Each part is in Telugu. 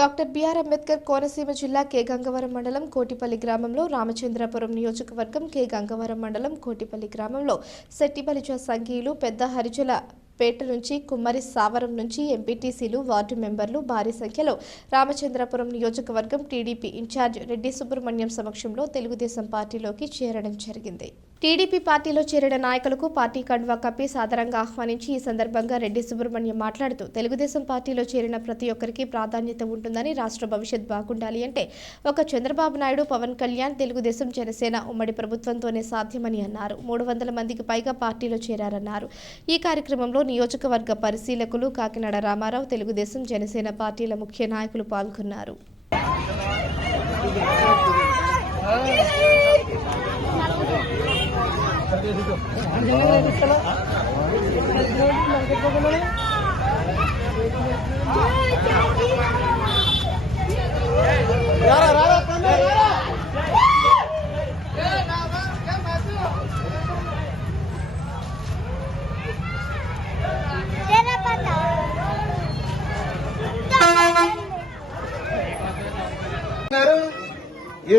డాక్టర్ బిఆర్ అంబేద్కర్ కోనసీమ జిల్లా కే గంగవరం మండలం కోటిపల్లి గ్రామంలో రామచంద్రపురం నియోజకవర్గం కే గంగవరం మండలం కోటిపల్లి గ్రామంలో శెట్టిబలిజ సంఘీయులు పెద్ద హరిజల పేట నుంచి కుమ్మరి సావరం నుంచి ఎంపీటీసీలు వార్డు మెంబర్లు భారీ సంఖ్యలో రామచంద్రపురం నియోజకవర్గం టీడీపీ ఇన్ఛార్జ్ రెడ్డి సుబ్రహ్మణ్యం సమక్షంలో తెలుగుదేశం పార్టీలోకి చేరడం జరిగింది. టీడీపీ పార్టీలో చేరిన నాయకులకు పార్టీ కండువా కప్పి సాదరంగా ఆహ్వానించి ఈ సందర్భంగా రెడ్డి సుబ్రహ్మణ్యం మాట్లాడుతూ తెలుగుదేశం పార్టీలో చేరిన ప్రతి ఒక్కరికి ప్రాధాన్యత ఉంటుందని రాష్ట్ర భవిష్యత్ బాగుండాలి అంటే ఒక చంద్రబాబు నాయుడు పవన్ కళ్యాణ్ తెలుగుదేశం జనసేన ఉమ్మడి ప్రభుత్వంతోనే సాధ్యమని అన్నారు. మూడు వందల మందికి పైగా పార్టీలో చేరారన్నారు. ఈ కార్యక్రమంలో నియోజకవర్గ పరిశీలకులు కాకినాడ రామారావు తెలుగుదేశం జనసేన పార్టీల ముఖ్య నాయకులు పాల్గొన్నారు. ఈ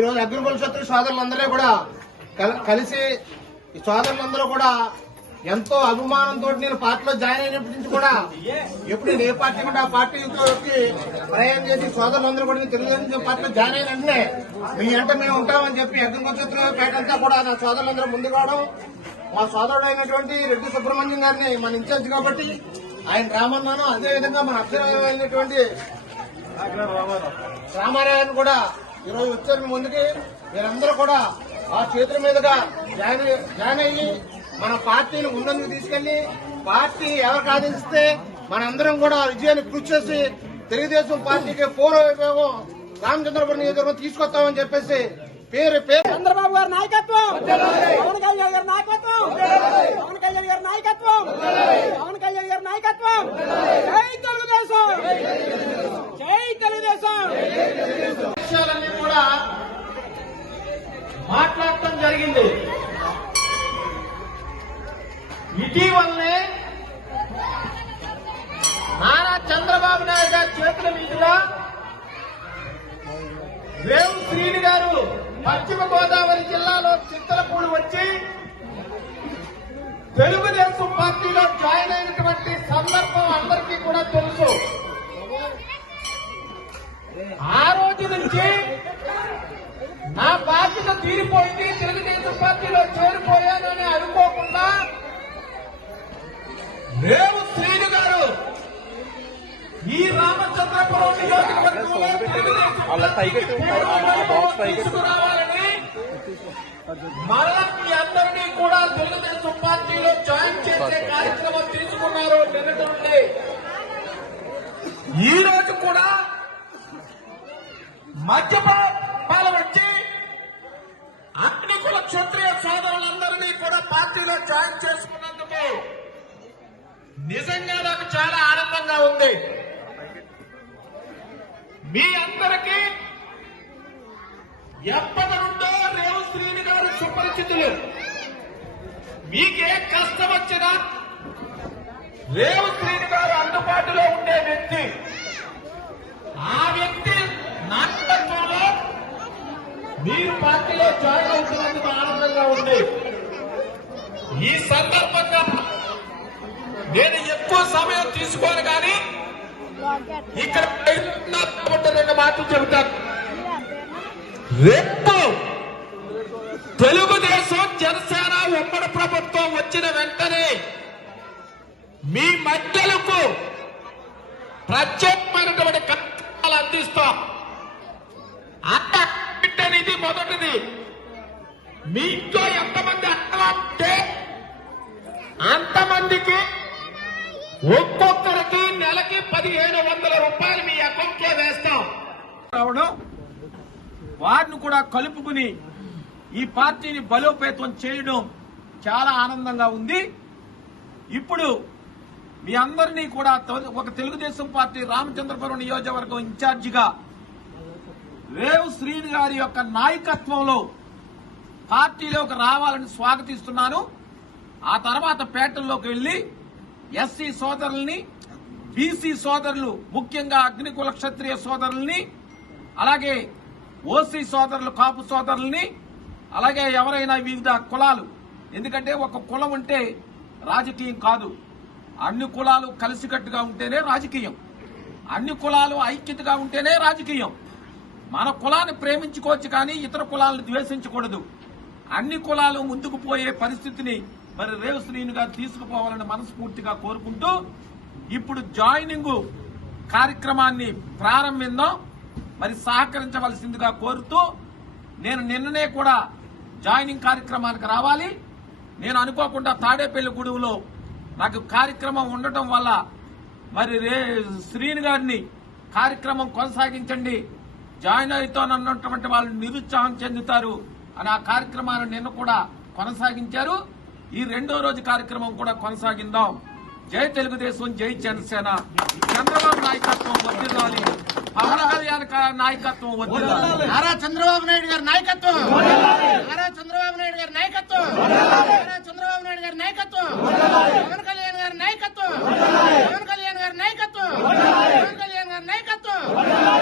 రోజు అగ్రికల్చర్ సోదరులందరూ కూడా కలిసి ఈ సోదరులందరూ కూడా ఎంతో అభిమానంతో నేను పార్టీలో జాయిన్ అయినప్పటి నుంచి కూడా ఎప్పుడు ఏ పార్టీ కూడా ఆ ప్రయాణం చేసి సోదరులందరూ కూడా తెలుగుదేశం పార్టీలో జాయిన్ అయిన వెంటనే మీ అంటే మేము ఉంటామని చెప్పి అగ్రికుల శత్రు పేటంతా కూడా నా సోదరులందరూ ముందు కావడం మా సోదరుడు అయినటువంటి రెడ్డి సుబ్రహ్మణ్యం గారిని మన ఇన్ఛార్జ్ కాబట్టి ఆయన రామన్నాను అదేవిధంగా మన అభ్యర్థమైనటువంటి రామారాయణ కూడా ఈరోజు వచ్చారు ముందుకి మీరందరూ కూడా ఆ చేతుల మీదుగా జాయిన్ అయ్యి మన పార్టీని ముందుకు తీసుకెళ్ళి పార్టీ ఎవరికి ఆదేశిస్తే మనందరం కూడా విజయాన్ని కృషి చేసి తెలుగుదేశం పార్టీకి పూర్వ విభాగం రామచంద్రపురం నియోజకవర్గం తీసుకొస్తామని చెప్పేసి పేరు పేరు. చంద్రబాబు గారి నాయకత్వం! పవన్ కళ్యాణ్ గారి నాయకత్వం! పవన్ కళ్యాణ్ గారి నాయకత్వం! పవన్ కళ్యాణ్ గారి నాయకత్వం! పశ్చిమ గోదావరి జిల్లాలో చిత్తలపూడి వచ్చి తెలుగుదేశం పార్టీలో జాయిన్ అయినటువంటి సందర్భం అందరికీ కూడా తెలుసు. ఆ రోజు నుంచి నా బాధ్యత తీరిపోయింది. తెలుగుదేశం పార్టీలో చేరిపోయానని అనుకోకుండా రేవు శ్రీను గారు ఈ మరలా మీ అందరినీ కూడా తెలుగుదేశం పార్టీలో జాయిన్ చేసే కార్యక్రమం తీసుకున్నారు నిన్నటి నుండి. ఈ రోజు కూడా మద్యపాల వచ్చి అన్ని కుల క్షత్రియ సోదరులందరినీ కూడా పార్టీలో జాయిన్ చేసుకున్నందుకు నిజంగా నాకు చాలా ఆనందంగా ఉంది. మీ అందరికీ ఎప్పటి నుండో రేవు శ్రీని గారు సుపరిచితులు. మీకే కష్టం వచ్చినా రేవు శ్రీని గారు అందుబాటులో ఉండే వ్యక్తి. ఆ వ్యక్తి నాటకంలో మీరు పార్టీలో జాయిన్ అవుతున్నందుకు ఆనందంగా ఉంది. ఈ సందర్భంగా నేను ఎక్కువ సమయం తీసుకోను కానీ ఇక్కడ రెండు మాటలు చెబుతాను రేపు తెలుగుదేశం జనసేన ఉమ్మడి ప్రభుత్వం వచ్చిన వెంటనే మీ మధ్యలకు ప్రత్యేకమైనటువంటి కార్యక్రమాలు అందిస్తాం. అట్ట అనేది మొదటిది. మీ ఇంట్లో ఎంతమంది అట్టగా అంతమందికి ఒక్కో నెలకి పదిహేను వందల రూపాయలు మీ అకౌంట్లో వేస్తాం. రావడం వారిని కూడా కలుపుకుని ఈ పార్టీని బలోపేతం చేయడం చాలా ఆనందంగా ఉంది. ఇప్పుడు మీ అందరినీ కూడా ఒక తెలుగుదేశం పార్టీ రామచంద్రపురం నియోజకవర్గం ఇన్ఛార్జిగా రేవు శ్రీని గారి యొక్క నాయకత్వంలో పార్టీలోకి రావాలని స్వాగతిస్తున్నాను. ఆ తర్వాత పేటల్లోకి వెళ్ళి ఎస్సీ సోదరుల్ని బీసీ సోదరులు ముఖ్యంగా అగ్నికుల క్షత్రియ సోదరుల్ని అలాగే ఓసీ సోదరులు కాపు సోదరుల్ని అలాగే ఎవరైనా వివిధ కులాలు. ఎందుకంటే ఒక కులం ఉంటే రాజకీయం కాదు. అన్ని కులాలు కలిసికట్టుగా ఉంటేనే రాజకీయం. అన్ని కులాలు ఐక్యతగా ఉంటేనే రాజకీయం. మన కులాన్ని ప్రేమించుకోవచ్చు కానీ ఇతర కులాలను ద్వేషించకూడదు. అన్ని కులాలు ముందుకు పోయే పరిస్థితిని మరి రేవు శ్రీను గారు తీసుకుపోవాలని మనస్ఫూర్తిగా కోరుకుంటూ ఇప్పుడు జాయినింగ్ కార్యక్రమాన్ని ప్రారంభిందాం. మరి సహకరించవలసిందిగా కోరుతూ నేను నిన్ననే కూడా జాయినింగ్ కార్యక్రమానికి రావాలి. నేను అనుకోకుండా తాడేపల్లి గూడెంలో నాకు కార్యక్రమం ఉండటం వల్ల మరి రే శ్రీను గారిని కార్యక్రమం కొనసాగించండి. జాయిన్ అవుతానన్నటువంటి వాళ్ళు నిరుత్సాహం చెందుతారు అని ఆ కార్యక్రమాన్ని నిన్న కూడా కొనసాగించారు. ఈ రెండో రోజు కార్యక్రమం కూడా కొనసాగిందాం. జై తెలుగుదేశం జై జనసేన. చంద్రబాబు నాయకత్వం వర్దిల్లాలి పవన్ కళ్యాణ్ నాయకత్వం వర్దిల్లాలి నారా చంద్రబాబు నాయుడు గారి నాయకత్వం. నారా చంద్రబాబు నాయుడు గారి నాయకత్వం. నారా చంద్రబాబు నాయుడు గారి నాయకత్వం. పవన్ కళ్యాణ్ గారి నాయకత్వం. పవన్ కళ్యాణ్ గారి నాయకత్వం. పవన్ కళ్యాణ్ గారి నాయకత్వం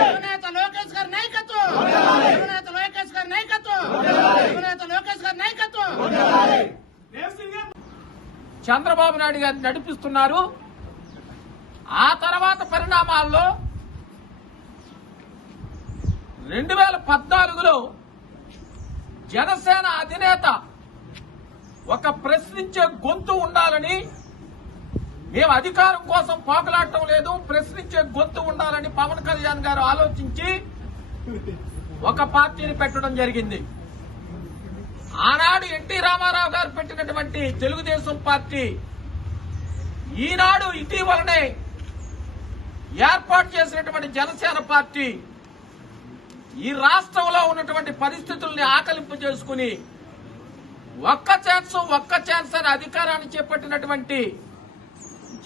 యువనేత లోకేష్ గారి నాయకత్వం యువనేత లోకేష్ గారి నాయకత్వం యువనేత లోకేష్ గారి నాయకత్వం చంద్రబాబు నాయుడు గారు నడిపిస్తున్నారు. ఆ తర్వాత పరిణామాల్లో రెండు వేల పద్నాలుగులో జనసేన అధినేత ఒక ప్రశ్నించే గొంతు ఉండాలని మేము అధికారం కోసం పోకలాడటం లేదు ప్రశ్నించే గొంతు ఉండాలని పవన్ కళ్యాణ్ గారు ఆలోచించి ఒక పార్టీని పెట్టడం జరిగింది. ఆనాడు ఎన్టీ రామారావు గారు పెట్టినటువంటి తెలుగుదేశం పార్టీ ఈనాడు ఇటీవలనే ఏర్పాటు చేసినటువంటి జనసేన పార్టీ ఈ రాష్ట్రంలో ఉన్నటువంటి పరిస్థితుల్ని ఆకలింపు చేసుకుని ఒక్క ఛాన్స్ ఒక్క ఛాన్స్ అని అధికారాన్ని చేపట్టినటువంటి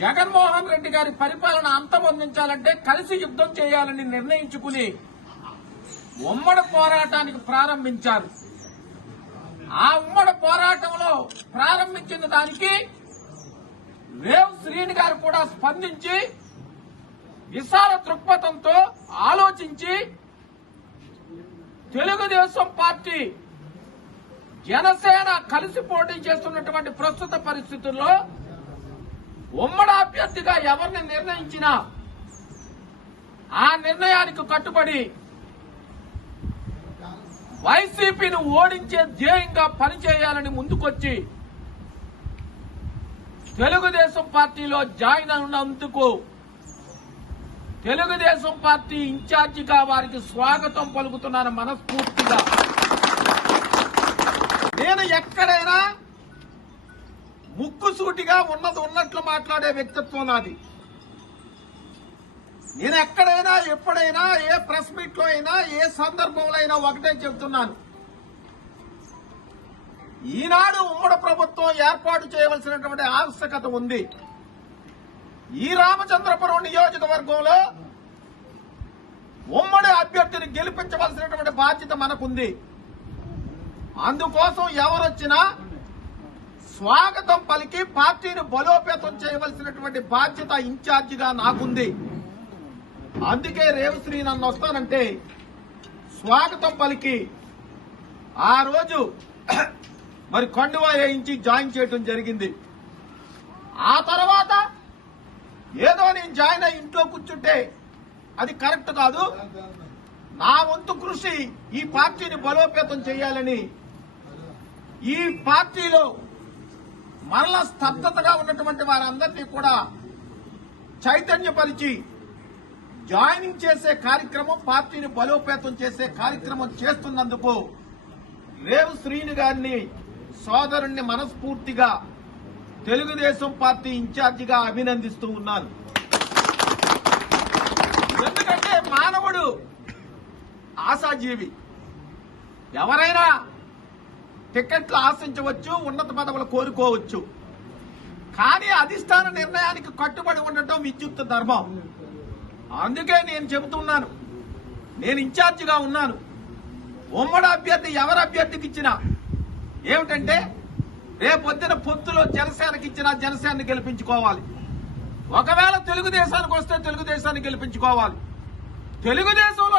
జగన్మోహన్ రెడ్డి గారి పరిపాలన అంతమొందించాలంటే కలిసి యుద్ధం చేయాలని నిర్ణయించుకుని ఉమ్మడి పోరాటానికి ప్రారంభించారు. ఆ ఉమ్మడి పోరాటంలో ప్రారంభించిన దానికి రేవ్ శ్రీని గారు కూడా స్పందించి విశాల దృక్పథంతో ఆలోచించి తెలుగుదేశం పార్టీ జనసేన కలిసి పోటీ చేస్తున్నటువంటి ప్రస్తుత పరిస్థితుల్లో ఉమ్మడి అభ్యర్థిగా ఎవరిని నిర్ణయించినా ఆ నిర్ణయానికి కట్టుబడి వైసీపీని ఓడించే ధ్యేయంగా పనిచేయాలని ముందుకొచ్చి తెలుగుదేశం పార్టీలో జాయిన్ అయినందుకు తెలుగుదేశం పార్టీ ఇన్ఛార్జిగా వారికి స్వాగతం పలుకుతున్నాను మనస్ఫూర్తిగా. నేను ఎక్కడైనా ముక్కుసూటిగా ఉన్నది ఉన్నట్లు మాట్లాడే వ్యక్తిత్వం నాది. నేను ఎక్కడైనా ఎప్పుడైనా ఏ ప్రెస్ మీట్లో అయినా ఏ సందర్భంలో అయినా ఒకటే చెబుతున్నాను ఈనాడు ఉమ్మడి ప్రభుత్వం ఏర్పాటు చేయవలసినటువంటి ఆవశ్యకత ఉంది. ఈ రామచంద్రపురం నియోజకవర్గంలో ఉమ్మడి అభ్యర్థిని గెలిపించవలసినటువంటి బాధ్యత మనకుంది. అందుకోసం ఎవరొచ్చినా స్వాగతం పలికి పార్టీని బలోపేతం చేయవలసినటువంటి బాధ్యత ఇన్ఛార్జిగా నాకుంది. అందుకే రేవశ్రీ నన్ను వస్తానంటే స్వాగతం పలికి ఆ రోజు మరి కండువా వేయించి జాయిన్ చేయడం జరిగింది. ఆ తర్వాత ఏదో నేను జాయిన్ అయ్యి ఇంట్లో కూర్చుంటే అది కరెక్ట్ కాదు. నా వంతు కృషి ఈ పార్టీని బలోపేతం చేయాలని ఈ పార్టీలో మరల స్తబ్దతగా ఉన్నటువంటి వారందరినీ కూడా చైతన్యపరిచి జాయినింగ్ చేసే కార్యక్రమం పార్టీని బలోపేతం చేసే కార్యక్రమం చేస్తున్నందుకు రేవు శ్రీని గారిని సోదరుణ్ణి మనస్ఫూర్తిగా తెలుగుదేశం పార్టీ ఇన్ఛార్జిగా అభినందిస్తూ ఉన్నాను ఎందుకంటే మానవుడు ఆశాజీవి. ఎవరైనా టికెట్లు ఆశించవచ్చు ఉన్నత పదవులు కోరుకోవచ్చు. కానీ అధిష్టాన నిర్ణయానికి కట్టుబడి ఉండటం విద్యుత్ ధర్మం. అందుకే నేను చెబుతున్నాను. నేను ఇన్ఛార్జిగా ఉన్నాను. ఉమ్మడి అభ్యర్థి ఎవరి అభ్యర్థికి ఇచ్చినా ఏమిటంటే రేపొద్దున పొత్తులో జనసేనకి ఇచ్చినా జనసేనని గెలిపించుకోవాలి. ఒకవేళ తెలుగుదేశానికి వస్తే తెలుగుదేశాన్ని గెలిపించుకోవాలి. తెలుగుదేశంలో